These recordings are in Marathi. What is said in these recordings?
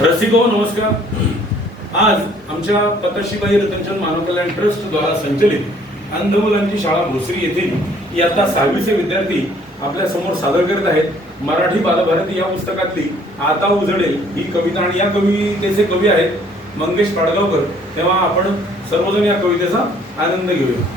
रसिको नमस्कार. आज आमच्या पतशीबाई रतनचंद मानव कल्याण ट्रस्ट द्वारा संचलित अंध मुलांची शाळा भोसरी येथील इयत्ता सहावीचे विद्यार्थी आपल्यासमोर सादर करत आहेत. मराठी बालभारती या पुस्तकातली आता उजडेल ही कविता आणि या कवितेचे कवी आहेत मंगेश पाडगावकर. तेव्हा आपण सर्वजण या कवितेचा आनंद घेऊया.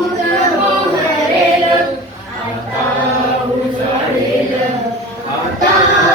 आता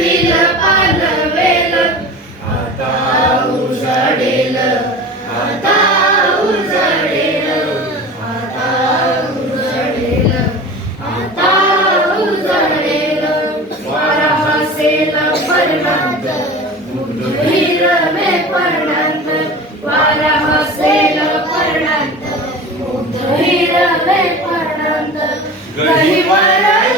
किल बिल आता उजाडेल आता उजाडेल आता उजाडेल आता उजाडेल वारा हसेल पर्वत हिरवे पर्णंत वारा हसेल हिरवे गहिवर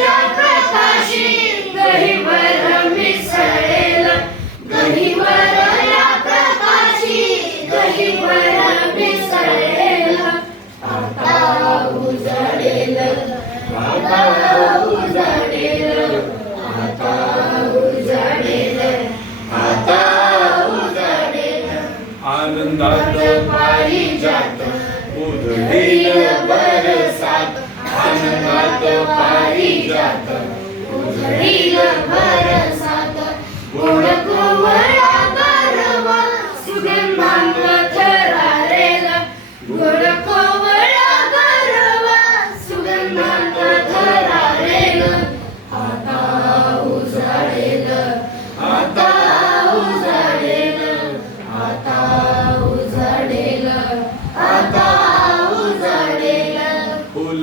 आनंदात पारिजात उधळील बरसात आनंदात पारिजात उधळील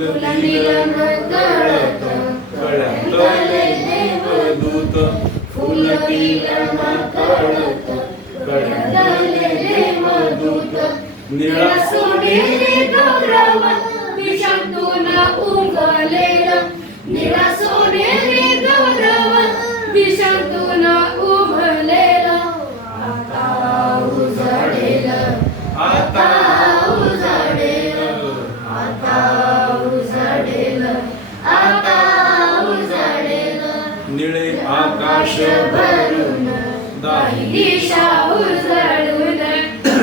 फुल फुलनिलन गळत गळ्यातले देवदूत फुल पिलन कळत गळ्यातले देवदूत निळा सोनेरी गौरव विषम निळे आकाश भरून दाही दिशा उजळून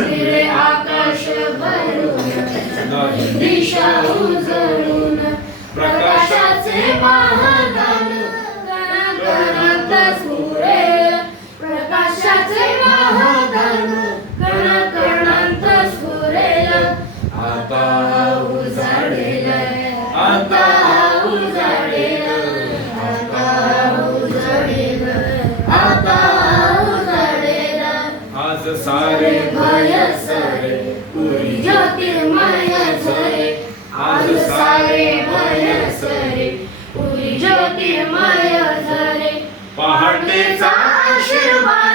निळे आकाश भरून दाही दिशा उजळून प्रकाशाचे महा भय सरे पुरी ज्योतिर्मय झरे आज सारे भय सरे पुरी ज्योतिर्मय झरे पहाटेचा आशीर्वाद